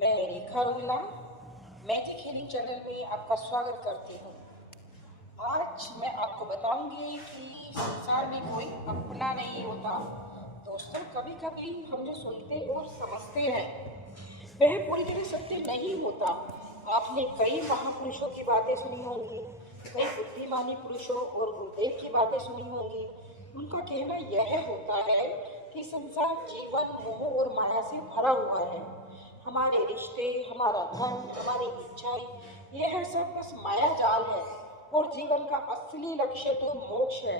मैं रेखा रुल्ला magic healing channel में आपका स्वागत करती हूँ। आज मैं आपको बताऊंगी कि संसार में कोई अपना नहीं होता। दोस्तों, कभी कभी हम जो सुनते और समझते हैं वह पूरी तरह सत्य नहीं होता। आपने कई महापुरुषों की बातें सुनी होंगी, कई बुद्धिमानी पुरुषों और गुरुदेव की बातें सुनी होंगी। उनका कहना यह होता है कि संसार जीवन मोह और माया से भरा हुआ है। हमारे रिश्ते, हमारा धर्म, हमारी इच्छाएं, यह सब बस माया जाल है और जीवन का असली लक्ष्य तो मोक्ष है,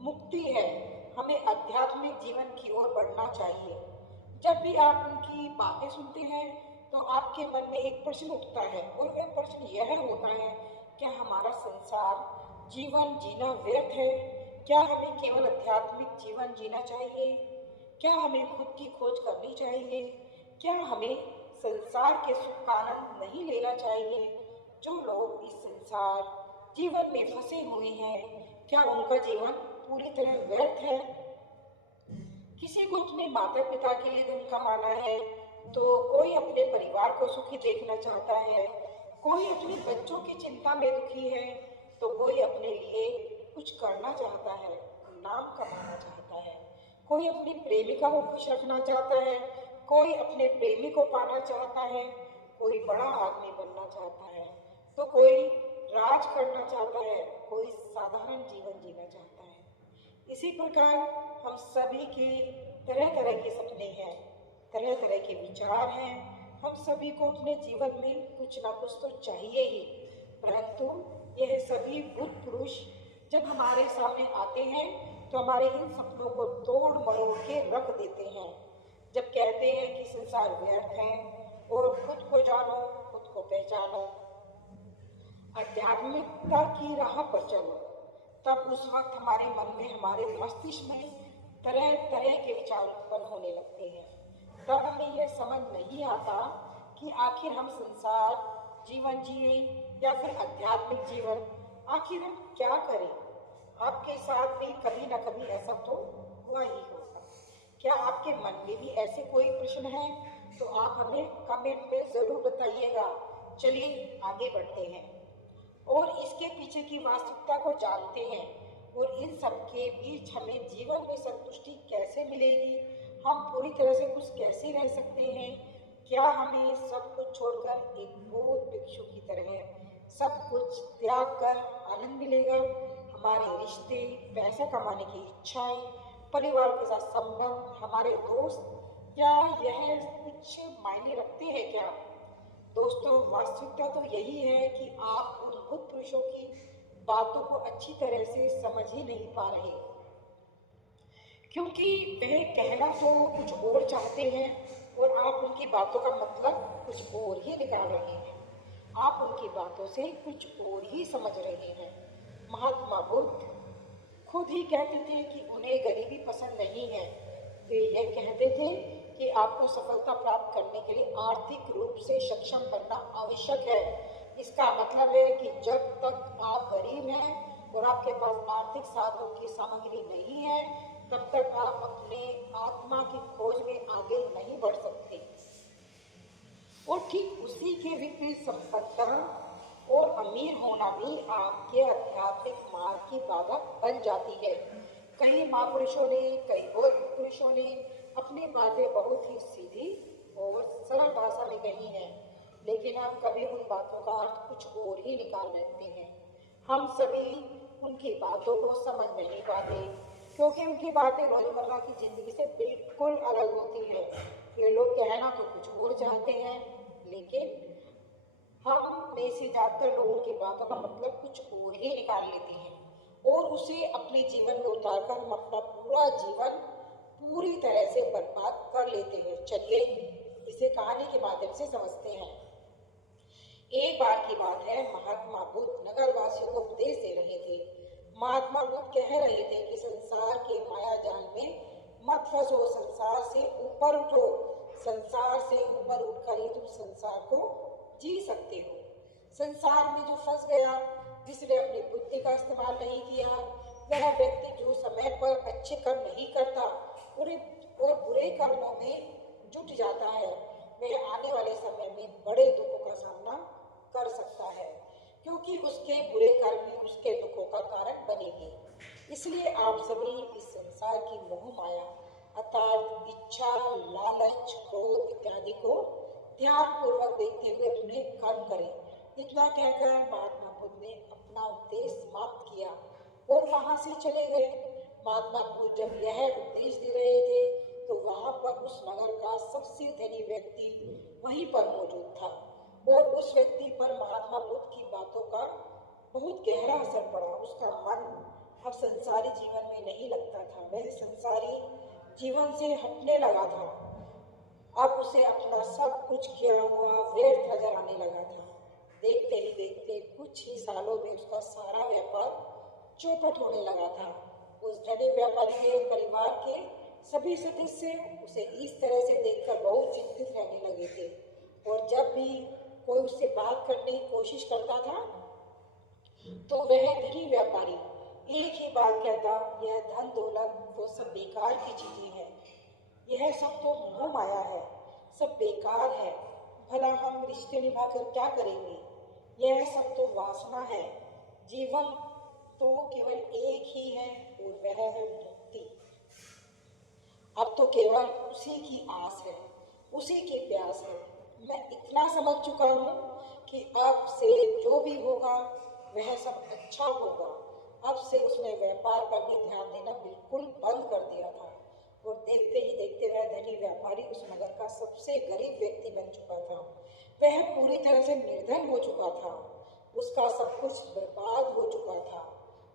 मुक्ति है। हमें आध्यात्मिक जीवन की ओर बढ़ना चाहिए। जब भी आप उनकी बातें सुनते हैं तो आपके मन में एक प्रश्न उठता है और वह प्रश्न यह होता है, क्या हमारा संसार जीवन जीना व्यर्थ है? क्या हमें केवल आध्यात्मिक जीवन जीना चाहिए? क्या हमें खुद की खोज करनी चाहिए? क्या हमें संसार के सुख का आनंद नहीं लेना चाहिए? जो लोग इस संसार जीवन में फंसे हुए हैं, क्या उनका जीवन पूरी तरह व्यर्थ है? किसी को अपने माता पिता के लिए धन कमाना है, तो कोई अपने परिवार को सुखी देखना चाहता है, कोई अपने बच्चों की चिंता में दुखी है, तो कोई अपने लिए कुछ करना चाहता है, नाम कमाना चाहता है, कोई अपनी प्रेमिका को खुश रखना चाहता है, कोई अपने प्रेमी को पाना चाहता है, कोई बड़ा आदमी बनना चाहता है, तो कोई राज करना चाहता है, कोई साधारण जीवन जीना चाहता है। इसी प्रकार हम सभी के तरह तरह के सपने हैं, तरह तरह के विचार हैं। हम सभी को अपने जीवन में कुछ ना कुछ तो चाहिए ही, परंतु यह सभी बुद्ध पुरुष जब हमारे सामने आते हैं तो हमारे इन सपनों को तोड़ मरोड़ के रख देते हैं। जब कहते हैं कि संसार व्यर्थ है और खुद को जानो, खुद को पहचानो, आध्यात्मिकता की राह पर चलो, तब उस वक्त हमारे मन में, हमारे मस्तिष्क में तरह तरह के विचार उत्पन्न होने लगते हैं। तब हमें यह समझ नहीं आता कि आखिर हम संसार जीवन जिए या फिर आध्यात्मिक जीवन, आखिर हम क्या करें। आपके साथ भी कभी ना कभी ऐसा तो हुआ ही होगा। क्या आपके मन में भी ऐसे कोई प्रश्न है? तो आप हमें कमेंट में जरूर बताइएगा। चलिए आगे बढ़ते हैं और इसके पीछे की वास्तविकता को जानते हैं और इन सब के बीच हमें जीवन में संतुष्टि कैसे मिलेगी, हम पूरी तरह से खुश कैसे रह सकते हैं। क्या हमें सब कुछ छोड़कर एक बौद्ध भिक्षु की तरह सब कुछ त्याग कर आनंद मिलेगा? हमारे रिश्ते, पैसा कमाने की इच्छाएं, परिवार के साथ संबंध, हमारे दोस्त, क्या यह कुछ मायने रखते हैं क्या? दोस्तों, वास्तविकता तो यही है कि आप उन बुद्ध पुरुषों की बातों को अच्छी तरह से समझ ही नहीं पा रहे, क्योंकि वह कहना तो कुछ और चाहते हैं और आप उनकी बातों का मतलब कुछ और ही निकाल रहे हैं। आप उनकी बातों से कुछ और ही समझ रहे हैं। महात्मा बुद्ध खुद ही कहते थे कि उन्हें गरीबी पसंद नहीं है। वे यह कहते थे कि आपको सफलता प्राप्त करने के लिए आर्थिक रूप से सक्षम बनना आवश्यक है। इसका मतलब है कि जब तक आप गरीब हैं और आपके पास आर्थिक साधनों की सामग्री नहीं है, तब तक आप अपने आत्मा की खोज में आगे नहीं बढ़ सकते। और ठीक उसी के विपरीत संपन्न और अमीर होना भी आपके आध्यात्मिक मार्ग की बाधा बन जाती है। कई महापुरुषों ने, कई बौद्ध पुरुषों ने अपनी बातें बहुत ही सीधी और सरल भाषा में कही हैं, लेकिन हम कभी उन बातों का अर्थ कुछ और ही निकाल लेते हैं। हम सभी उनकी बातों को समझ नहीं पाते, क्योंकि उनकी बातें रोजमर्रा की जिंदगी से बिल्कुल अलग होती है। ये लोग कहना तो कुछ और चाहते हैं, लेकिन हम में से ज्यादातर लोगों की बातों का मतलब कुछ और ही निकाल लेते हैं और उसे अपने जीवन में उतारकर हम अपना पूरा जीवन पूरी तरह से बर्बाद कर लेते हैं। चलिए इसे कहानी के माध्यम से समझते हैं। एक बार की बात है, महात्मा बुद्ध नगरवासियों को उपदेश दे रहे थे। महात्मा बुद्ध कह रहे थे कि संसार के माया जाल में मत फंसो, संसार से ऊपर उठो। संसार से ऊपर उठकर ही तुम संसार को जी सकते हो। संसार में जो फंस गया, जिसने अपनी बुद्धि का इस्तेमाल नहीं किया, वह व्यक्ति जो समय पर अच्छे कर्म नहीं करता और बुरे कर्मों में जुट जाता है, वह आने वाले समय बड़े दुखों का सामना कर सकता है, क्योंकि उसके बुरे कर्म ही उसके दुखों का कारण बनेंगे। इसलिए आप सभी इस संसार की मोह माया अर्थात इच्छा, लालच, क्रोध इत्यादि को ध्यान पूर्वक देखते हुए अपने कर्म करें। इतना कहकर महात्मा बुद्ध ने अपना उपदेश समाप्त किया और वहां से चले गए। महात्मा बुद्ध जब यह उपदेश दे रहे थे तो वहां पर उस नगर का सबसे धनी व्यक्ति वहीं पर मौजूद था और उस व्यक्ति पर महात्मा बुद्ध की बातों का बहुत गहरा असर पड़ा। उसका मन अब संसारी जीवन में नहीं लगता था, वह संसारी जीवन से हटने लगा था। अब उसे अपना सब कुछ किया हुआ व्यर्थ नजर आने लगा था। देखते ही देखते कुछ ही सालों में उसका सारा व्यापार चौपट होने लगा था। उस धनी व्यापारी के परिवार के सभी सदस्य उसे इस तरह से देखकर बहुत चिंतित रहने लगे थे और जब भी कोई उससे बात करने की कोशिश करता था तो वह धनी व्यापारी एक ही बात कहता, यह धन दौलत वो सब बेकार की चीजें हैं, यह सब तो मोह माया है, सब बेकार है, भला हम रिश्ते निभाकर क्या करेंगे, यह सब तो वासना है, जीवन तो केवल एक ही है और वह है मुक्ति। अब तो केवल उसी की आस है, उसी की प्यास है। मैं इतना समझ चुका हूँ कि अब से जो भी होगा वह सब अच्छा होगा। अब से उसने व्यापार पर भी ध्यान देना बिल्कुल बंद कर दिया था और देखते ही देखते वह धनी व्यापारी उस नगर का सबसे गरीब व्यक्ति बन चुका था। वह पूरी तरह से निर्धन हो चुका था, उसका सब कुछ बर्बाद हो चुका था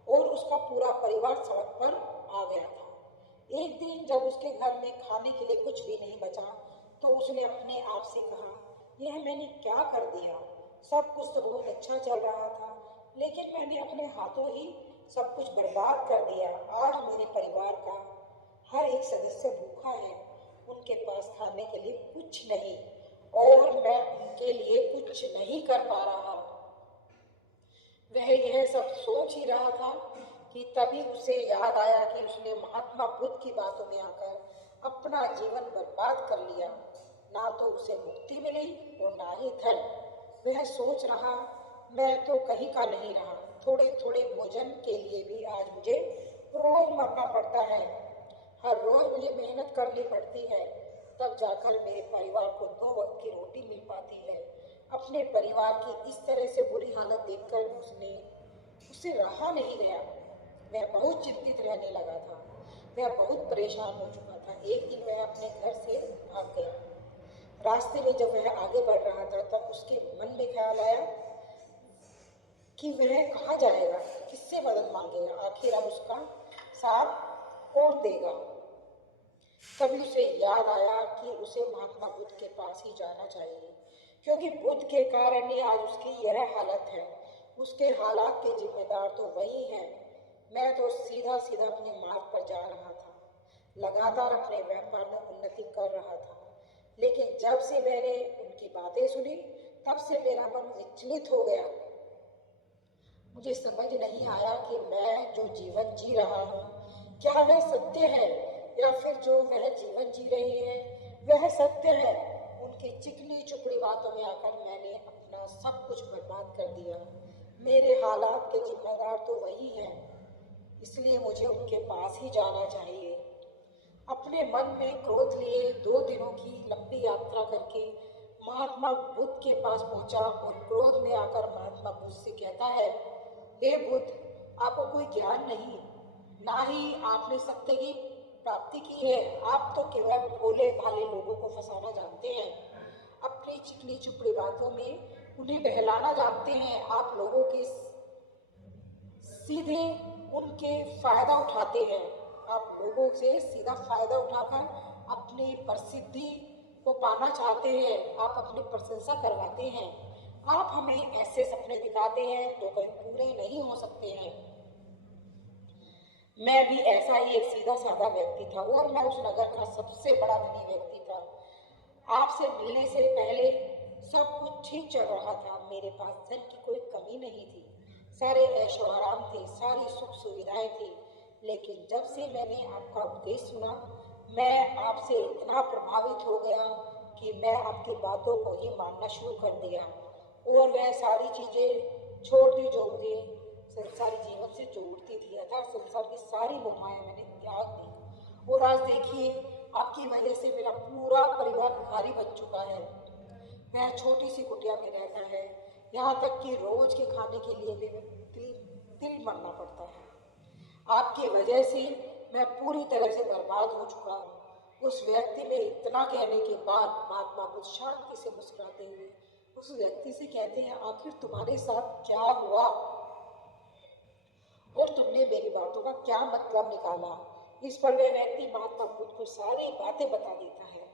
और उसका पूरा परिवार सड़क पर आ गया था। एक दिन जब उसके घर में खाने के लिए कुछ भी नहीं बचा तो उसने अपने आप से कहा, यह मैंने क्या कर दिया, सब कुछ तो बहुत अच्छा चल रहा था लेकिन मैंने अपने हाथों ही सब कुछ बर्बाद कर दिया। आज मेरे परिवार का हर एक सदस्य भूखा है, उनके पास खाने के लिए कुछ नहीं और मैं उनके लिए कुछ नहीं कर पा रहा। वह यह सब सोच ही रहा था कि तभी उसे याद आया कि उसने महात्मा बुद्ध की बातों में आकर अपना जीवन बर्बाद कर लिया। ना तो उसे मुक्ति मिली और ना ही धन। वह सोच रहा, मैं तो कहीं का नहीं रहा, थोड़े थोड़े भोजन के लिए भी आज मुझे रोज मरना पड़ता है, हर रोज मुझे मेहनत करनी पड़ती है, तब जाकर मेरे परिवार को 2 वक्त की रोटी मिल पाती है। अपने परिवार की इस तरह से बुरी हालत देखकर उसे रहा नहीं गया। वह बहुत चिंतित रहने लगा था, वह बहुत परेशान हो चुका था। एक दिन वह अपने घर से भाग गया। रास्ते में जब वह आगे बढ़ रहा था तब उसके मन में ख्याल आया कि वह कहाँ जाएगा, किससे मदद मांगेगा, आखिर अब उसका साथ कौन देगा। तभी उसे याद आया कि उसे महात्मा बुद्ध के पास ही जाना चाहिए, क्योंकि बुद्ध के कारण ही आज उसकी यह हालत है। उसके हालात के जिम्मेदार तो वही हैं। मैं तो सीधा सीधा अपने मार्ग पर जा रहा था, लगातार अपने व्यापार में उन्नति कर रहा था, लेकिन जब से मैंने उनकी बातें सुनी तब से मेरा मन विचलित हो गया। मुझे समझ नहीं आया कि मैं जो जीवन जी रहा हूँ क्या वह सत्य है या फिर जो वह जीवन जी रही है वह सत्य है। उनकी चिकनी चुपड़ी बातों में आकर मैंने अपना सब कुछ बर्बाद कर दिया। मेरे हालात के जिम्मेदार तो वही हैं, इसलिए मुझे उनके पास ही जाना चाहिए। अपने मन में क्रोध लिए 2 दिनों की लंबी यात्रा करके महात्मा बुद्ध के पास पहुंचा और क्रोध में आकर महात्मा बुद्ध से कहता है, हे बुद्ध, आपको कोई ज्ञान नहीं, ना ही आपने सत्य की प्राप्ति की है। आप तो केवल भोले भाले लोगों को फंसाना जानते हैं, अपनी चिकनी चुपड़ी बातों में उन्हें बहलाना जानते हैं। आप लोगों के सीधे उनके फायदा उठाते हैं, आप लोगों से सीधा फायदा उठाकर अपनी प्रसिद्धि को पाना चाहते हैं, आप अपनी प्रशंसा करवाते हैं। आप हमें ऐसे सपने दिखाते हैं जो कभी पूरे नहीं हो सकते हैं। मैं भी ऐसा ही एक सीधा साधा व्यक्ति था और मैं उस नगर का सबसे बड़ा धनी व्यक्ति था। आपसे मिलने से पहले सब कुछ ठीक चल रहा था, मेरे पास धन की कोई कमी नहीं थी, सारे ऐशो आराम थे, सारी सुख सुविधाएं थी। लेकिन जब से मैंने आपका उपदेश सुना मैं आपसे इतना प्रभावित हो गया कि मैं आपकी बातों को ही मानना शुरू कर दिया और वह सारी चीज़ें छोड़ दी जो मुझे संसारी जीवन से जोड़ती थी, अर्थात संसार की सारी मोहाएं मैंने त्याग दी। और आज देखिए, आपकी वजह से मेरा पूरा परिवार भिखारी बन चुका है। वह छोटी सी कुटिया में रहता है, यहाँ तक कि रोज के खाने के लिए भी तिल मरना पड़ता है। आपकी वजह से मैं पूरी तरह से बर्बाद हो चुका हूँ। उस व्यक्ति ने इतना कहने के बाद महात्मा बुद्ध शांति से मुस्कुराते हुए उस व्यक्ति से कहते हैं, आखिर तुम्हारे साथ क्या हुआ और तुमने मेरी बातों का क्या मतलब निकाला। इस पर वह व्यक्ति महात्मा बुद्ध को सारी बातें बता देता है।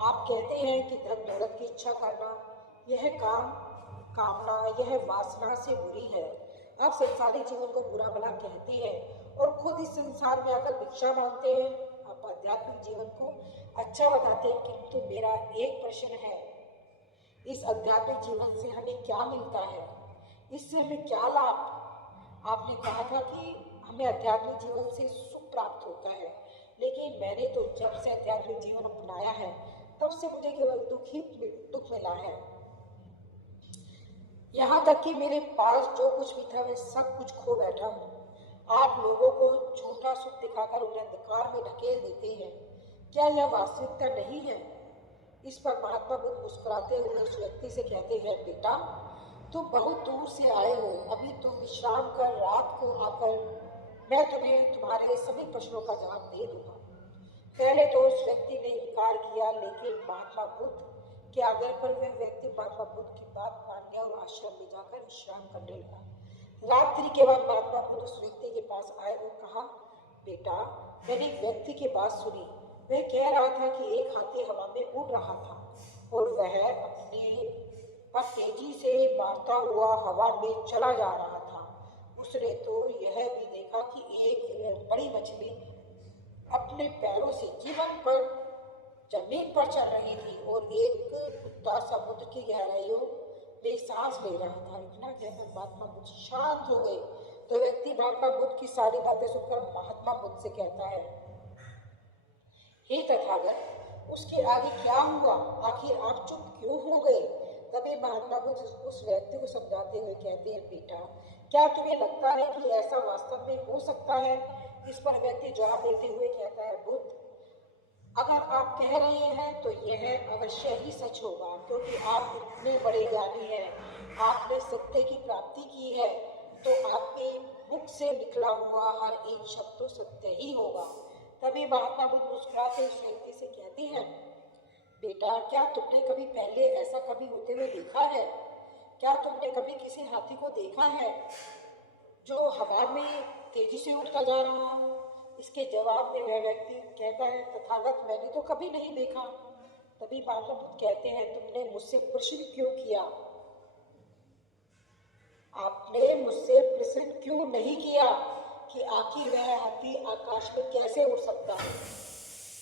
आप कहते हैं कि धन दौलत की इच्छा करना, यह कामना, यह वासना से बुरी है। आप संसारी जीवन को बुरा भला कहते हैं और खुद इस संसार में आकर भिक्षा मांगते हैं। आप आध्यात्मिक जीवन को अच्छा बताते हैं, किंतु मेरा एक प्रश्न है, इस आध्यात्मिक जीवन से हमें क्या मिलता है, इससे हमें क्या लाभ। आपने कहा था कि हमें आध्यात्मिक जीवन से सुख प्राप्त होता है, लेकिन मैंने तो जब से आध्यात्मिक जीवन अपनाया है तब से मुझे केवल दुख मिला है। यहाँ तक कि मेरे पास जो कुछ भी था वह सब कुछ खो बैठा हूँ। आप लोगों को झूठा सुख दिखाकर उन्हें अंधकार में ढकेल देते हैं। क्या यह वास्तविकता नहीं है। इस पर महात्मा बुद्ध मुस्कुराते हुए उस व्यक्ति से कहते हैं, बेटा तुम बहुत दूर से आए हो, अभी तुम विश्राम कर रात को आकर मैं तुम्हें तुम्हारे सभी प्रश्नों का जवाब दे दूंगा। पहले तो उस व्यक्ति ने इनकार किया, लेकिन महात्मा बुद्ध के आग्रह पर वह व्यक्ति महात्मा बुद्ध की बात मानने और आश्रम में जाकर विश्राम करने लगा। रात्रि के बाद महात्मा बुद्ध उस व्यक्ति के पास आए और कहा, बेटा मैंने एक व्यक्ति की बात सुनी। वह कह रहा था कि एक हाथी हवा में उड़ रहा था और वह अपने पर तेजी से बढ़ता हुआ हवा में चला जा रहा था। उसने तो यह भी देखा कि एक बड़ी मछली अपने पैरों से जीवन पर जमीन पर चल रही थी और एक कुत्ता समुद्र की गहराइयों में सांस ले रहा था। इतना कहकर महात्मा बुद्ध शांत हो गए। तो व्यक्ति महात्मा बुद्ध की सारी बातें सुनकर महात्मा बुद्ध से कहता है, हे तथागत उसके आगे क्या हुआ, आखिर आप चुप क्यों हो गए। तभी महात्मा बुद्ध उस व्यक्ति को समझाते हुए कहते हैं, बेटा क्या तुम्हें लगता है कि ऐसा वास्तव में हो सकता है। इस पर व्यक्ति जवाब देते हुए कहता है, बुद्ध अगर आप कह रहे हैं तो यह अवश्य ही सच होगा, क्योंकि आप इतने बड़े ज्ञानी हैं, आपने सत्य की प्राप्ति की है, तो आपके मुख से निकला हुआ हर एक शब्द तो सत्य ही होगा। तभी महात्मा बुद्ध मुस्कुराते उस व्यक्ति से कहते हैं, बेटा क्या तुमने कभी पहले ऐसा कभी होते हुए देखा है। क्या तुमने कभी किसी हाथी को देखा है जो हवा में तेजी से उड़ता जा रहा हो। इसके जवाब में वह व्यक्ति कहता है, तथागत मैंने तो कभी नहीं देखा। तभी महात्मा बुद्ध कहते हैं, तुमने मुझसे प्रश्न क्यों किया। आपने मुझसे प्रश्न क्यों नहीं किया कि आखिर वह हाथी आकाश में कैसे उड़ सकता है।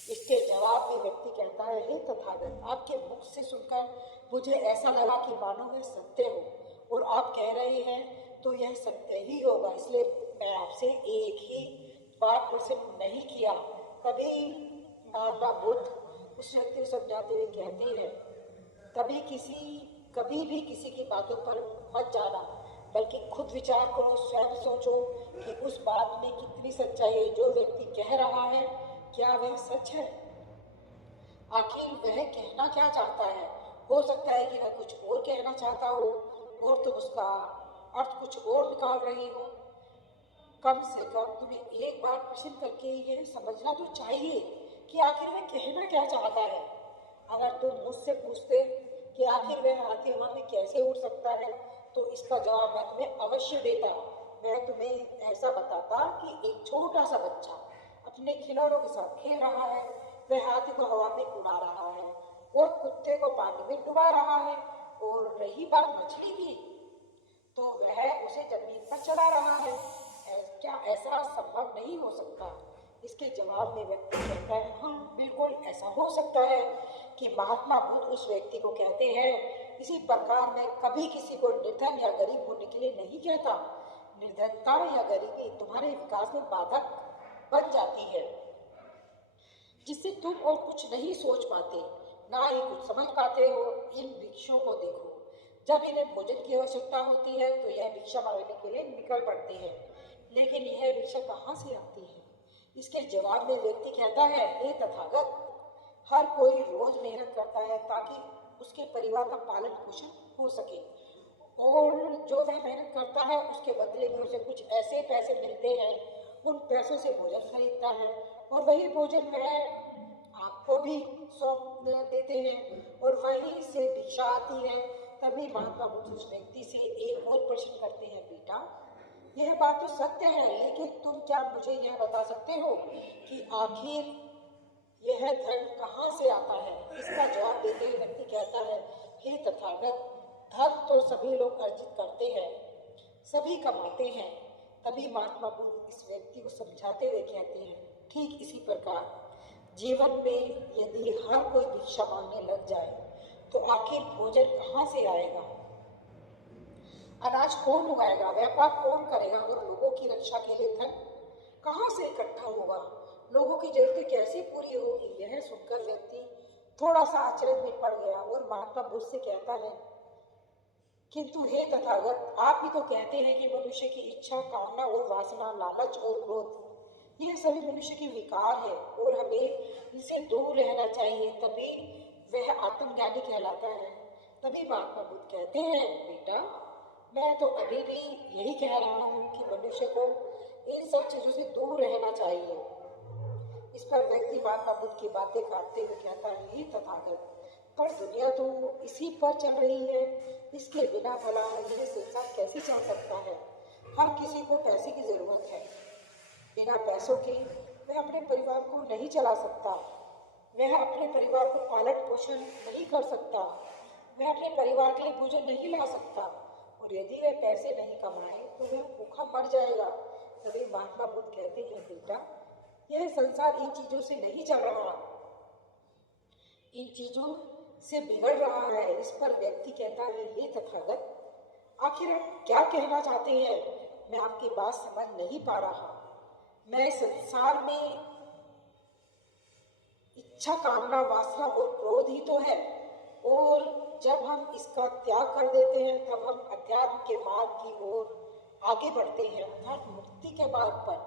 इसके जवाब में व्यक्ति कहता है, हे तथागत आपके मुख से सुनकर मुझे ऐसा लगा कि मानो वह सत्य हो और आप कह रहे हैं तो यह सत्य ही होगा, इसलिए मैं आपसे एक ही बार प्रश्न नहीं किया। तभी महात्मा बुद्ध उस व्यक्ति को समझाते हुए कहते हैं, कभी भी किसी की बातों पर मत जाना, बल्कि खुद विचार करो, स्वयं सोचो कि उस बात में कितनी सच्चाई है। जो व्यक्ति कह रहा है क्या वह सच है, आखिर वह कहना क्या चाहता है। हो सकता है कि वह कुछ और कहना चाहता हो और तुम उसका अर्थ कुछ और निकाल रही हो। कम से कम तुम्हें एक बार प्रश्न करके यह समझना तो चाहिए कि आखिर वह कहना क्या चाहता है। अगर तुम मुझसे पूछते कि आखिर वह हाथी हवा में कैसे उड़ सकता है, तो इसका जवाब मैं तुम्हें अवश्य देता। मैं तुम्हें ऐसा बताता कि एक छोटा सा बच्चा अपने खिलौनों के साथ खेल रहा है, वह हाथी को हवा में उड़ा रहा है और कुत्ते को पानी में डुबा रहा है, और रही बात मछली की तो वह उसे जमीन पर चला रहा है। क्या ऐसा संभव नहीं हो सकता। इसके जवाब में व्यक्ति कहता है, हाँ बिल्कुल ऐसा हो सकता है। कि महात्मा बुद्ध उस व्यक्ति को कहते हैं, इसी प्रकार मैं कभी किसी को निर्धन या गरीब होने के लिए नहीं कहता। निर्धनता या गरीबी तुम्हारे विकास में बाधक बन जाती है, जिससे तुम और कुछ नहीं सोच पाते। ना ही कुछ समझ पाते हो। इन भिक्षुओं को देखो, जब इन्हें भोजन की आवश्यकता होती है तो यह भिक्षा मांगने के लिए निकल पड़ते हैं, लेकिन यह भिक्षा कहाँ से आती है? इसके जवाब में व्यक्ति कहता है, हे तथागत, हर कोई रोज मेहनत करता है ताकि उसके परिवार का पालन पोषण हो सके, और जो वह मेहनत करता है उसके बदले में उसे कुछ ऐसे पैसे मिलते हैं, उन पैसों से भोजन खरीदता है, और वही भोजन वह आपको भी सौंप देते हैं, और वहीं से भिक्षा आती है। तभी महात्मा बुद्ध उस व्यक्ति से एक और प्रश्न करते हैं, बेटा यह बात तो सत्य है, लेकिन तुम क्या मुझे यह बता सकते हो कि आखिर यह धन कहाँ से आता है? इसका जवाब देते हुए व्यक्ति कहता है, हे तथागत, धन तो सभी लोग अर्जित करते हैं, सभी कमाते हैं। तभी महात्मा बुद्ध इस व्यक्ति को समझाते हुए कहते हैं, ठीक इसी प्रकार जीवन में यदि हर कोई भिक्षा मांगने लग जाए तो आखिर भोजन कहाँ से आएगा? अनाज कौन उगाएगा? व्यापार कौन करेगा? और लोगों की रक्षा के लिए धन कहाँ से इकट्ठा होगा? लोगों की जरूरतें कैसे पूरी होगी? यह सुनकर व्यक्ति थोड़ा सा अचरज में पड़ गया और महात्मा बुद्ध से कहता है, किंतु हे तथागत, आप भी तो कहते हैं कि मनुष्य की इच्छा, कामना और वासना, लालच और क्रोध, यह सभी मनुष्य के विकार है और हमें इनसे दूर रहना चाहिए, तभी वह आत्मज्ञानी कहलाता है। तभी महात्मा बुद्ध कहते हैं, बेटा मैं तो अभी भी यही कह रहा हूँ कि मनुष्य को इन सब चीजों से दूर रहना चाहिए। इस पर व्यक्ति महात्मा बुद्ध की बातें काटते हुए कहता है, हे तथागत, पर दुनिया तो इसी पर चल रही है, इसके बिना भला यह संसार कैसे चल सकता है? हर किसी को पैसे की जरूरत है, बिना पैसों के वह अपने परिवार को नहीं चला सकता, वह अपने परिवार को पालन पोषण नहीं कर सकता, वह अपने परिवार के लिए भोजन नहीं ला सकता, और यदि वह पैसे नहीं कमाए तो वह भूखा मर जाएगा। तभी महात्मा बुद्ध कहते हैं, बेटा यह संसार इन चीजों से नहीं चल रहा, इन चीजों से बिगड़ रहा है। इस पर व्यक्ति कहता है, हे तथागत, आखिर आप क्या कहना चाहते हैं? मैं आपकी बात समझ नहीं पा रहा। मैं संसार में इच्छा, कामना, वासना और क्रोध ही तो है, और जब हम इसका त्याग कर देते हैं तब हम अध्यात्म के मार्ग की ओर आगे बढ़ते हैं, अर्थात मुक्ति के मार्ग पर,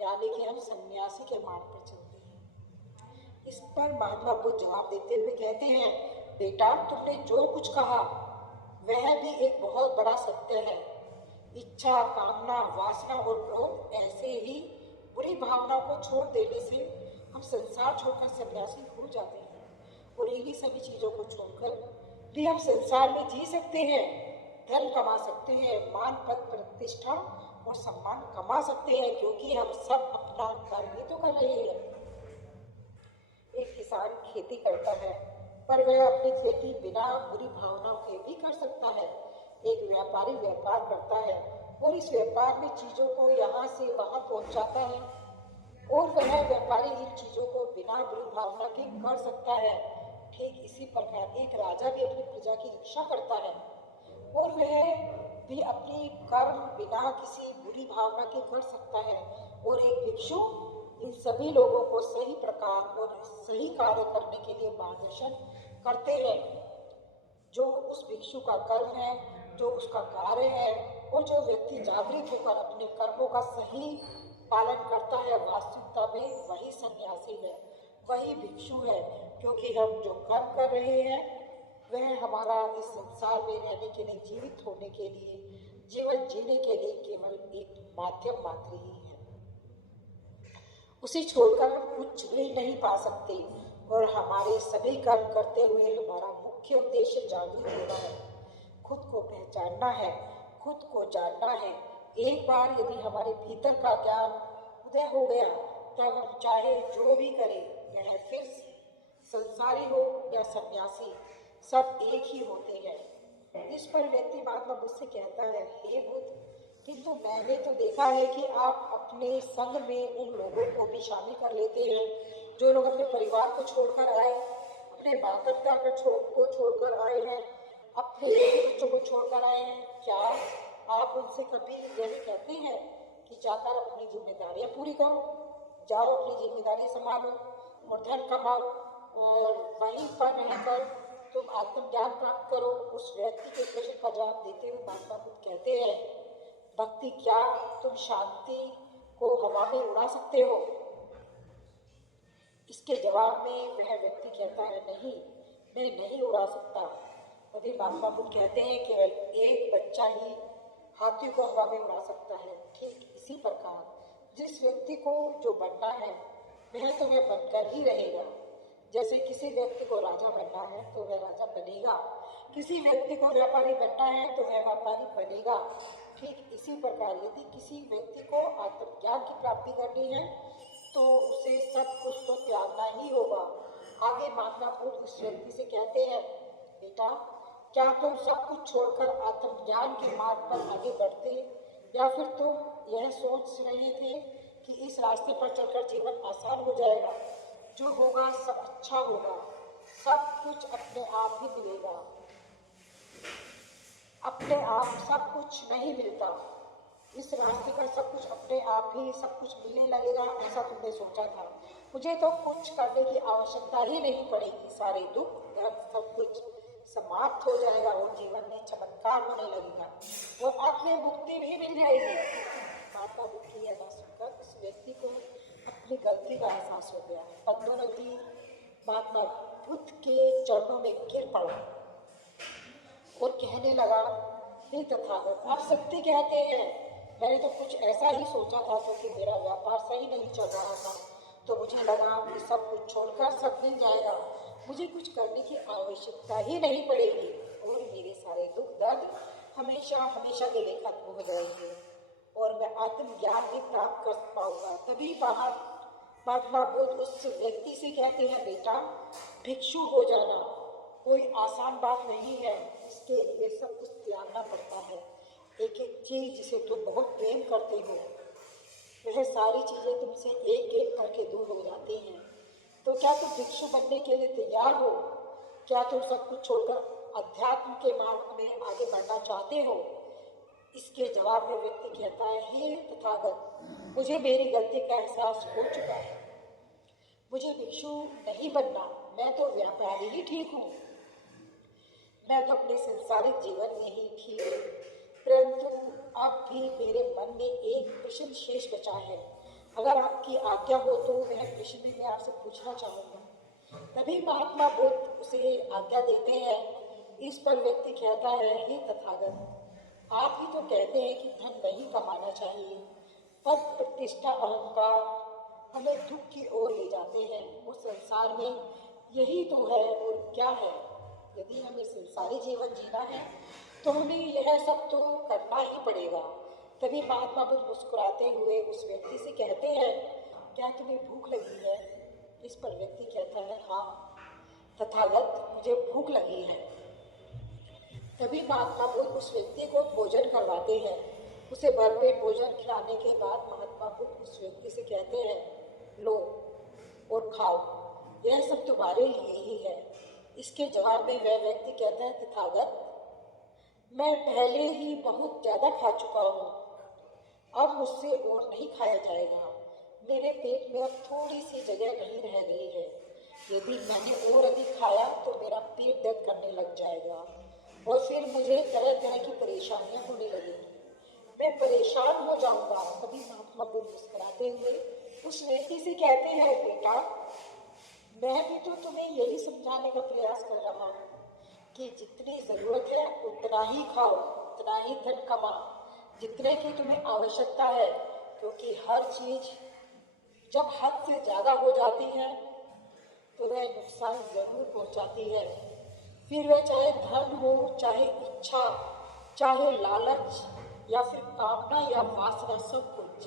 यानी कि हम सन्यासी के मार्ग पर चलते हैं। इस पर महात्मा बुद्ध जवाब देते हुए कहते हैं, बेटा तुमने जो कुछ कहा वह भी एक बहुत बड़ा सत्य है। इच्छा, कामना, वासना और क्रोध ऐसे ही बुरी भावनाओं को छोड़ देने से हम संसार छोड़कर सन्यासी हो जाते हैं, और इन्हीं सभी चीजों को छोड़कर भी हम संसार में जी सकते हैं, धन कमा सकते हैं, मान, पद, प्रतिष्ठा और सम्मान कमा सकते हैं, क्योंकि हम सब अपना कर्म ही तो कर रहे हैं। एक किसान खेती करता है, पर वह अपनी खेती बिना बुरी भावनाओं के भी कर सकता है। एक व्यापारी व्यापार करता है और इस व्यापार में चीजों को यहाँ से वहां पहुंचाता है, और वह व्यापारी इन चीजों को बिना बुरी भावना के कर सकता है। ठीक इसी प्रकार एक राजा भी अपनी प्रजा की रक्षा करता है, और वह भी अपनी कर्म बिना किसी बुरी भावना के कर सकता है, और एक भिक्षु इन सभी लोगों को सही प्रकार और सही कार्य करने के लिए मार्गदर्शन करते हैं। जो उस भिक्षु का कर्म है, जो उसका कार्य है, और जो व्यक्ति जागृत होकर अपने कर्मों का सही पालन करता है, वास्तविकता में वही सन्यासी है, वही भिक्षु है, क्योंकि हम जो कर्म कर रहे हैं वह हमारा इस संसार में रहने के लिए, जीवित होने के लिए, जीवन जीने के लिए केवल एक माध्यम मात्र ही है। उसे छोड़कर हम कुछ भी नहीं पा सकते, और हमारे सभी कर्म करते हुए हमारा मुख्य उद्देश्य जागृत होना है, खुद को पहचानना है, खुद को जानना है। एक बार यदि हमारे भीतर का ज्ञान उदय हो गया तब हम चाहे जो भी करें, यह फिर संसारी हो या सन्यासी, सब एक ही होते हैं। इस पर व्यक्ति महात्मा बुद्ध से कहता है, हे बुद्ध, किंतु मैंने तो देखा है कि आप अपने संग में उन लोगों को भी शामिल कर लेते हैं जो लोग अपने परिवार को छोड़कर आए, अपने माता पिता को छोड़कर आए हैं, अपने बच्चों को छोड़कर आए हैं। क्या आप उनसे कभी यही कहते हैं कि जाकर अपनी जिम्मेदारियां पूरी करो, जाओ अपनी जिम्मेदारी संभालो और धन कमाओ और वहीं पर रहकर तुम आत्मज्ञान प्राप्त करो। उस व्यक्ति के प्रश्न का जवाब देते हुए महात्मा बुद्ध कहते हैं, भक्ति क्या तुम शांति को हवा में उड़ा सकते हो? इसके जवाब में वह व्यक्ति कहता है, नहीं, मैं नहीं उड़ा सकता। तभी महात्मा बुद्ध कहते हैं, केवल एक बच्चा ही हाथियों को हवा में उड़ा सकता है। ठीक इसी प्रकार जिस व्यक्ति को जो बनना है वह तो वह बनकर ही रहेगा। जैसे किसी व्यक्ति को राजा बनना है तो वह राजा बनेगा, किसी व्यक्ति को व्यापारी बनना है तो वह व्यापारी बनेगा। ठीक इसी प्रकार यदि किसी व्यक्ति को आत्मज्ञान की प्राप्ति करनी है तो उसे सब कुछ तो त्यागना ही होगा। आगे महात्मा बुद्ध उस व्यक्ति से कहते हैं, बेटा, क्या तुम सब कुछ छोड़कर आत्मज्ञान के मार्ग पर आगे बढ़ते, या फिर तुम यह सोच रहे थे कि इस रास्ते पर चलकर जीवन आसान हो जाएगा, जो होगा सब अच्छा होगा, सब कुछ अपने आप ही मिलेगा? अपने आप सब कुछ नहीं मिलता। इस रास्ते पर सब कुछ अपने आप ही सब कुछ मिलने लगेगा, ऐसा तुमने सोचा था। मुझे तो कुछ करने की आवश्यकता ही नहीं पड़ेगी, सारे दुख दर्द सब कुछ समाप्त हो जाएगा और जीवन में चमत्कार होने लगेगा और आत्म मुक्ति भी मिल जाएगी। महात्मा बुद्ध की यह बात सुनकर उस व्यक्ति को अपनी गलती का एहसास हो गया। पद्मावती महात्मा बुद्ध के चरणों में गिर पड़ा और कहने लगा, हे तथागत, आप सत्य कहते हैं। मैंने तो कुछ ऐसा ही सोचा था, क्योंकि मेरा व्यापार सही नहीं चल रहा था तो मुझे लगा कि सब कुछ छोड़कर सब मिल जाएगा, मुझे कुछ करने की आवश्यकता ही नहीं पड़ेगी और मेरे सारे दुख दर्द हमेशा हमेशा के लिए खत्म हो जाएंगे और मैं आत्मज्ञान भी प्राप्त कर पाऊंगा। तभी महात्मा बुद्ध उस व्यक्ति से कहते हैं, बेटा, भिक्षु हो जाना कोई आसान बात नहीं है, इसके लिए सब कुछ त्यागना पड़ता है। एक एक चीज जिसे तुम बहुत प्रेम करते हो वह सारी चीजें तुमसे एक एक करके दूर हो जाती हैं। तो क्या तुम भिक्षु बनने के लिए तैयार हो? क्या तुम सब कुछ छोड़कर अध्यात्म के मार्ग में आगे बढ़ना चाहते हो? इसके जवाब में व्यक्ति कहता है, हे तथागत, मुझे मेरी गलती का एहसास हो चुका है, मुझे भिक्षु नहीं बनना, मैं तो व्यापारी ही ठीक हूँ। मैं तो अपने संसारिक जीवन में ही ठीक हूँ, परंतु अब भी मेरे मन में एक प्रश्न शेष बचा है। अगर आपकी आज्ञा हो तो वह प्रश्न मैं आपसे पूछना चाहूँगा। तभी महात्मा बुद्ध उसे आज्ञा देते हैं। इस पर व्यक्ति कहता है, हे तथागत, आप ही तो कहते हैं कि धन नहीं कमाना चाहिए, पद प्रतिष्ठा अहंकार हमें दुख की ओर ले जाते हैं। उस संसार में यही तो है और क्या है। यदि हमें संसारी जीवन जीना है तो हमें यह सब तो करना ही पड़ेगा। तभी महात्मा बुद्ध मुस्कुराते हुए उस व्यक्ति से कहते हैं, क्या तुम्हें भूख लगी है? इस पर व्यक्ति कहता है, हाँ तथागत, मुझे भूख लगी है। तभी महात्मा बुद्ध उस व्यक्ति को भोजन करवाते हैं। उसे भरपेट भोजन खिलाने के बाद महात्मा बुद्ध उस व्यक्ति से कहते हैं, लो और खाओ, यह सब तुम्हारे लिए ही है। इसके जवाब में वह व्यक्ति कहता है, तथागत, मैं पहले ही बहुत ज़्यादा खा चुका हूँ, अब मुझसे और नहीं खाया जाएगा। मेरे पेट में अब थोड़ी सी जगह नहीं रह गई है। यदि मैंने और अधिक खाया तो मेरा पेट दर्द करने लग जाएगा और फिर मुझे तरह तरह की परेशानियां होने लगेंगी, मैं परेशान हो जाऊंगा। तभी महात्मा बुद्ध मुस्कुराते हुए उस व्यक्ति से कहते हैं, बेटा, मैं भी तो तुम्हें यही समझाने का प्रयास कर रहा हूँ कि जितनी ज़रूरत है उतना ही खाओ, उतना ही धन कमाओ, जितने की तुम्हें आवश्यकता है, क्योंकि हर चीज़ जब हद से ज़्यादा हो जाती है तो वह नुकसान ज़रूर पहुँचाती है। फिर वह चाहे धन हो, चाहे इच्छा, चाहे लालच या फिर कामना या वासना, सब कुछ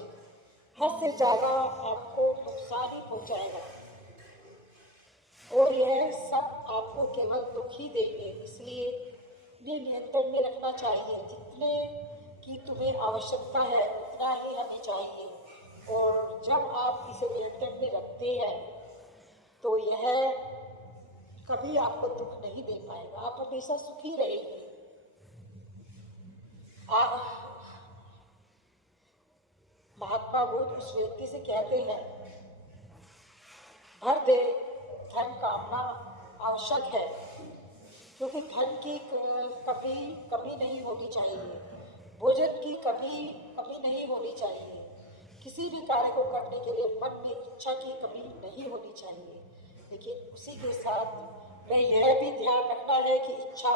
हद से ज़्यादा आपको नुकसान ही पहुँचाएगा और यह सब आपको केवल दुख ही देंगे। इसलिए इन्हें नियंत्रण में रखना चाहिए। जितने की तुम्हें आवश्यकता है उतना ही हमें चाहिए और जब आप इसे नियंत्रण में रखते हैं तो यह कभी आपको दुख नहीं दे पाएगा, आप हमेशा सुखी रहेंगे। महात्मा बुद्ध उस व्यक्ति से कहते हैं, भर दे धन कामना आवश्यक है, क्योंकि धन की कभी कमी नहीं होनी चाहिए, भोजन की कभी कमी नहीं होनी चाहिए, किसी भी कार्य को करने के लिए मन में इच्छा की कमी नहीं होनी चाहिए। लेकिन उसी के साथ में यह भी ध्यान रखना है कि इच्छा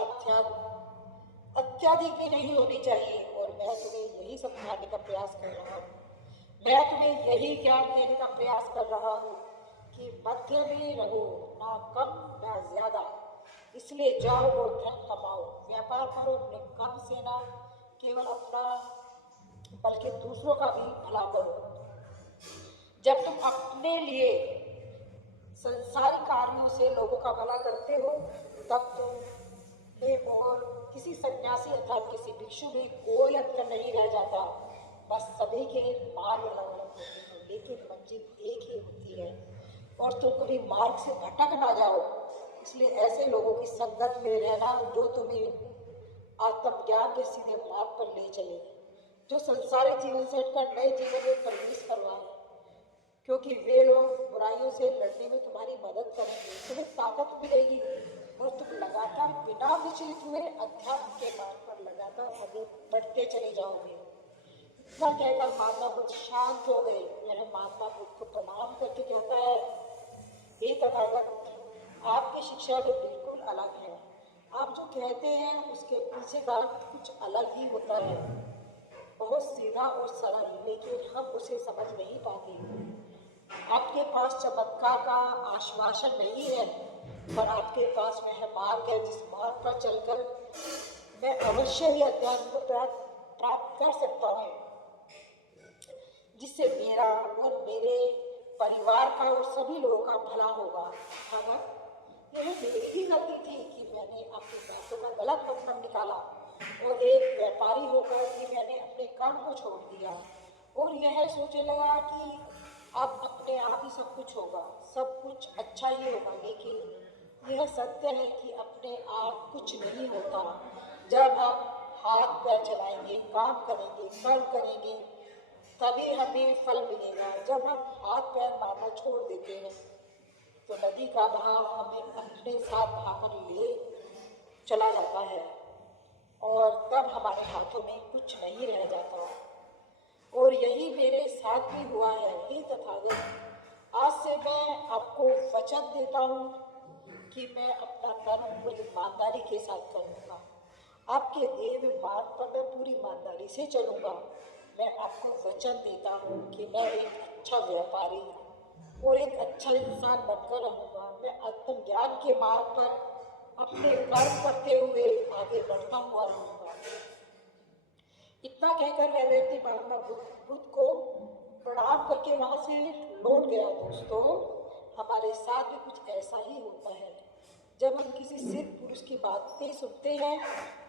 अत्याधिक भी नहीं होनी चाहिए। और मैं तुम्हें यही समझाने का प्रयास कर रहा हूँ, मैं तुम्हें यही ज्ञान देने का प्रयास कर रहा हूँ कि मध्य में रहो, ना कम ना ज्यादा। इसलिए जाओ और धन कमाओ, व्यापार करो, अपने कम से ना केवल अपना बल्कि दूसरों का भी भला करो। जब तुम अपने लिए संसारिक कार्यों से लोगों का भला करते हो, तब तुम में और किसी सन्यासी अर्थात किसी भिक्षु में कोई अंतर नहीं रह जाता। बस सभी के मार्ग अलग अलग होते हैं, लेकिन मंजिल एक ही होती है। और तुम कभी मार्ग से भटक ना जाओ, इसलिए ऐसे लोगों की संगत में रहना जो तुम्हें आत्मज्ञान के सीधे मार्ग पर ले चले, जो संसारिक जीवन से हटकर नए जीवन में प्रवेश करवाए, क्योंकि वे लोग बुराइयों से लड़ने में तुम्हारी मदद करेंगे, तुम्हें ताकत मिलेगी और तुम लगातार बिना विचलित हुए अध्यात्म के मार्ग पर लगातार आगे बढ़ते चले जाओगे। इतना कहकर महात्मा बुद्ध शांत हो गए। वह महात्मा बुद्ध को प्रणाम करके कहता है, हे तथागत, आपकी शिक्षा तो बिल्कुल अलग है। आप जो कहते हैं उसके पीछे का कुछ अलग ही होता है, बहुत सीधा और सरल, लेकिन हम उसे समझ नहीं पाते। आपके पास चमत्कार का आश्वासन नहीं है, पर आपके पास वह मार्ग है जिस मार्ग पर चलकर मैं अवश्य ही अध्यात्म को प्राप्त कर सकता हूँ, जिससे मेरा और मेरे परिवार का और सभी लोगों का भला होगा। अगर यह मेरी ही गलती थी कि मैंने आपकी बातों का गलत मतलब निकाला और एक व्यापारी होकर कि मैंने अपने कर्म को छोड़ दिया और यह सोचने लगा कि अब अपने आप ही सब कुछ होगा, सब कुछ अच्छा ही होगा। लेकिन यह सत्य है कि अपने आप कुछ नहीं होता। जब हम हाथ पैर चलाएंगे, काम करेंगे, कर्म करेंगे, तभी हमें फल मिलेगा। जब हम हाथ पैर मारना छोड़ देते हैं तो नदी का बहाव हमें अपने साथ बहाकर ले चला जाता है और तब हमारे हाथों में कुछ नहीं रह जाता। और यही मेरे साथ भी हुआ है। हे तथागत, आज से मैं आपको वचन देता हूँ कि मैं अपना कर्म पूरी ईमानदारी के साथ करूँगा। आपके दिए हुए मार्ग पर मैं पूरी ईमानदारी से चलूँगा। मैं आपको वचन देता हूँ कि मैं एक अच्छा व्यापारी और एक अच्छा इंसान बनकर रहूँगा। मैं आत्मज्ञान के मार्ग पर अपने कर्म करते हुए आगे बढ़ता हुआ रहूँगा। इतना कहकर वह व्यक्ति महात्मा बुद्ध को प्रणाम करके वहां से लौट गया। दोस्तों, हमारे साथ भी कुछ ऐसा ही होता है। जब हम किसी सिद्ध पुरुष की बातें सुनते हैं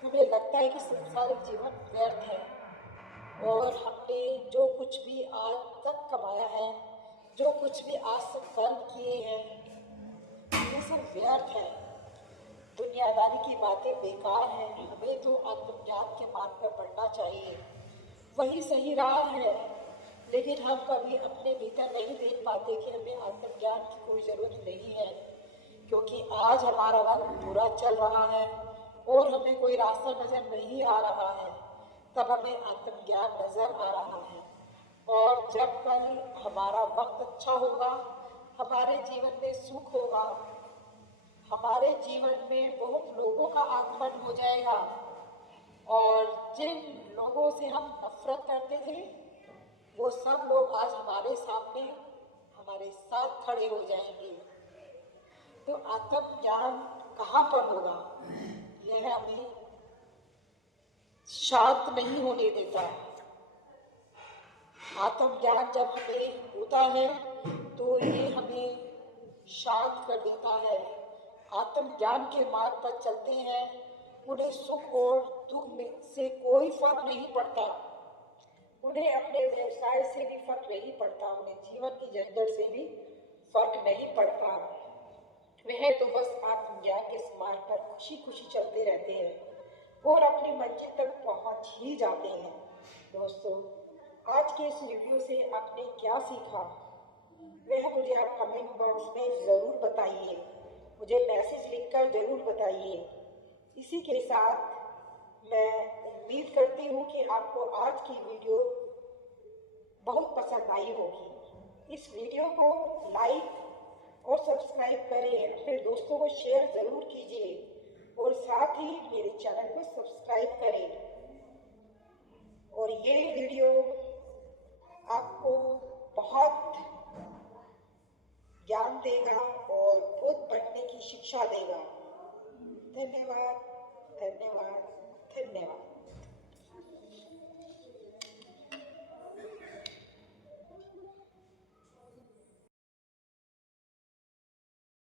तो हमें लगता है कि संसारिक जीवन व्यर्थ है और हमने जो कुछ भी आज तक कमाया है, जो कुछ भी आज तक कर्म किए हैं, ये सब व्यर्थ है। दुनियादारी की बातें बेकार हैं। हमें तो आत्मज्ञान के मार्ग पर बढ़ना चाहिए, वही सही राह है। लेकिन हम कभी अपने भीतर नहीं देख पाते कि हमें आत्मज्ञान की कोई जरूरत नहीं है, क्योंकि आज हमारा वक्त बुरा चल रहा है और हमें कोई रास्ता नजर नहीं आ रहा है, तब हमें आत्मज्ञान नजर आ रहा है। और जब कल हमारा वक्त अच्छा होगा, हमारे जीवन में सुख होगा, हमारे जीवन में बहुत लोगों का आगमन हो जाएगा और जिन लोगों से हम नफरत करते थे वो सब लोग आज हमारे सामने हमारे साथ खड़े हो जाएंगे। तो आत्मज्ञान कहाँ पर होगा? यह हमें शांत नहीं होने देता। आत्मज्ञान जब हमें होता है तो ये हमें शांत कर देता है। आत्मज्ञान के मार्ग पर चलते हैं, उन्हें सुख और दुख में से कोई फर्क नहीं पड़ता, उन्हें अपने व्यवसाय से भी फर्क नहीं पड़ता, उन्हें जीवन की झंझट से भी फर्क नहीं पड़ता। वह तो बस आत्मज्ञान के मार्ग पर खुशी खुशी चलते रहते हैं और अपनी मंजिल तक पहुंच ही जाते हैं। दोस्तों, आज के इस वीडियो से आपने क्या सीखा वह मुझे आप कमेंट बॉक्स में ज़रूर बताइए। मुझे मैसेज लिखकर ज़रूर बताइए। इसी के साथ मैं उम्मीद करती हूँ कि आपको आज की वीडियो बहुत पसंद आई होगी। इस वीडियो को लाइक और सब्सक्राइब करें, अपने दोस्तों को शेयर ज़रूर कीजिए और साथ ही मेरे चैनल को सब्सक्राइब करें। और ये वीडियो आपको बहुत ज्ञान देगा और बहुत पढ़ने की शिक्षा देगा। धन्यवाद, धन्यवाद, धन्यवाद।